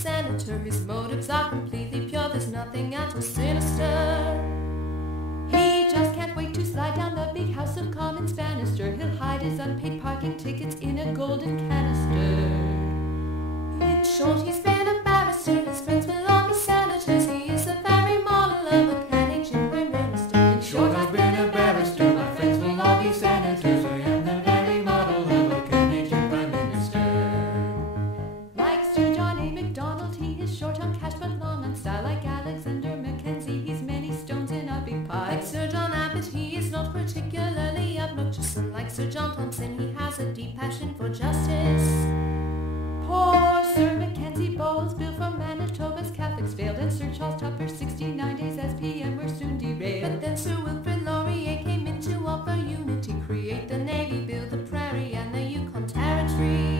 senator. His motives are completely pure, there's nothing at all sinister. He just can't wait to slide down the big House of Commons banister. He'll hide his unpaid parking tickets in a golden canister. In short, he's been a barrister, his friends will all be senators. He is the very model of a Canadian Prime Minister. In short, I've been a barrister, my friends will all be senators. I am the very model of a Canadian Prime Minister. Like Sir John A. Macdonald, he is short on cash but long on style. Like Alexander Mackenzie, he's many stones in a big pie. Like Sir John Abbott, he is not particularly obnoxious. And like Sir John Thompson, he has a deep passion for justice. Poor Sir Mackenzie Bowles' bill for Manitoba's Catholics failed, and Sir Charles Tupper's 69 days as PM were soon derailed. But then Sir Wilfrid Laurier came in to offer unity, create the Navy, build the Prairie and the Yukon Territory.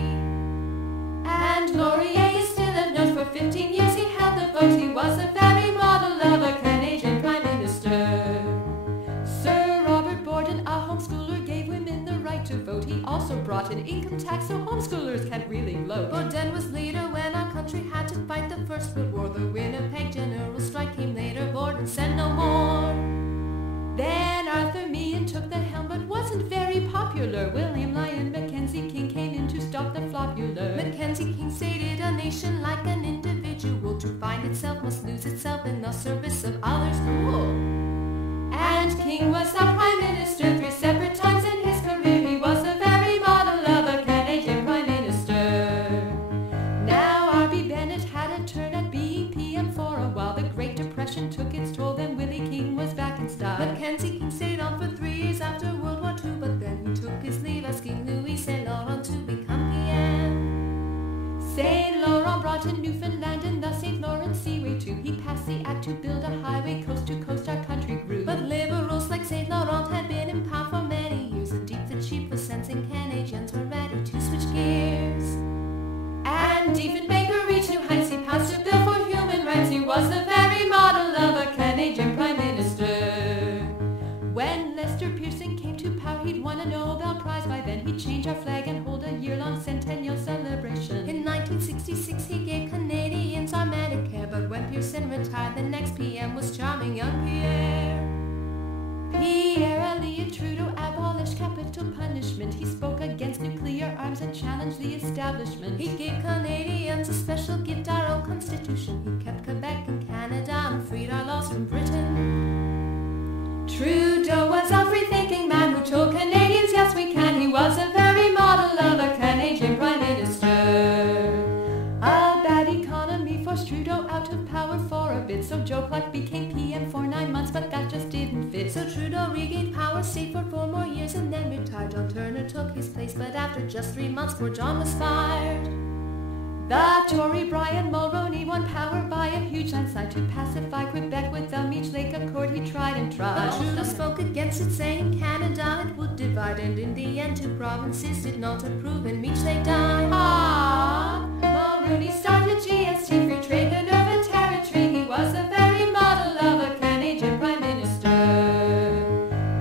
And Laurier is still of note. For 15 years he held the vote. He was the very model of a Canadian Prime Minister. Sir Robert Borden, a homeschooler, gave women the right to vote. He also brought an income tax so homeschoolers can't really vote. Borden was leader when our country had to fight the First World War. The Winnipeg General Strike came later. Borden said no more. Then Arthur Meehan took the helm but wasn't very popular. William Lyon Mackenzie King came in to stop the flopular. Mackenzie King stated a nation, like an individual, to find itself must lose itself in the service of others. Cool. And King was our Prime Minister 3 separate times in his career. He was the very model of a Canadian Prime Minister. Now R.B. Bennett had a turn at being PM for a while. The Great Depression took its toll, then Willie King was back in style. Mackenzie King stayed on for 3 years after World War II, but then he took his leave, asking Louis St. Laurent to become PM. St. Laurent brought in Newfoundland and the St. Lawrence Seaway too. He passed the act to build a highway coast to coast, our country grew. But liberals like St. Laurent had been in power for many years, and deep the chief was sensing Canadians were ready to switch gears. And even Baker reached new heights. He passed a bill for human rights. He was the very model of a Canadian Prime Minister. When Lester Pearson came to power, he'd won a Nobel Prize by then. He'd change our flag and hold a year-long centennial celebration. In 1966 he gave Canadians our Medicare, but when Pearson retired, the next PM was charming young Pierre. Pierre Elliott Trudeau abolished capital punishment. He spoke against nuclear arms and challenged the establishment. He gave Canadians a special gift, our own constitution. He kept Quebec and Canada and freed our laws from Britain. Trudeau was a free-thinking man who told Canadians, yes we can. He was a very model of a Canadian Prime Minister. A bad economy forced Trudeau out of power for a bit, so Joe Clark became PM for 9 months, but that just didn't fit. So Trudeau regained power, stayed for 4 more years and then retired. John Turner took his place, but after just 3 months poor John was fired. The Tory Brian Mulroney won power by a huge landslide. To pacify Quebec with the Meech Lake Accord he tried and tried. But Trudeau spoke against it, saying Canada it would divide, and in the end 2 provinces did not approve and Meech Lake died. Mulroney started GST, free trade, the Northern Territory. He was the very model of a Canadian Prime Minister.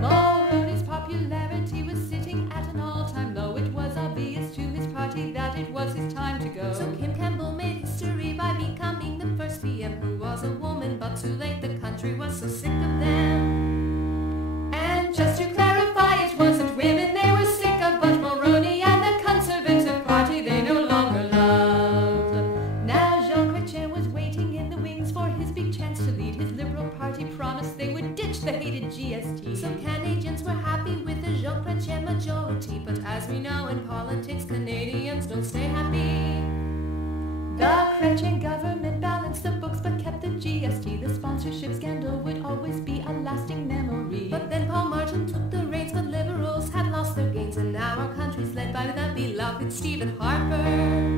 Mulroney's popularity was sitting at an all-time low. It was obvious to his party that it was his time to go. So Kim Campbell made history by becoming the first PM who was a woman, but too late, the country was so sick of them. And just to clarify, it wasn't women they were sick of, but Mulroney and the Conservative Party they no longer loved. Now Jean Chrétien was waiting in the wings for his big chance to lead. His Liberal Party promised they would ditch the hated GST. So Canadians were happy with the Jean Chrétien majority, but as we know in politics, Canadians don't stay happy. The Chrétien government balanced the books but kept the GST. The sponsorship scandal would always be a lasting memory. But then Paul Martin took the reins, but Liberals had lost their gains, and now our country's led by the beloved Stephen Harper.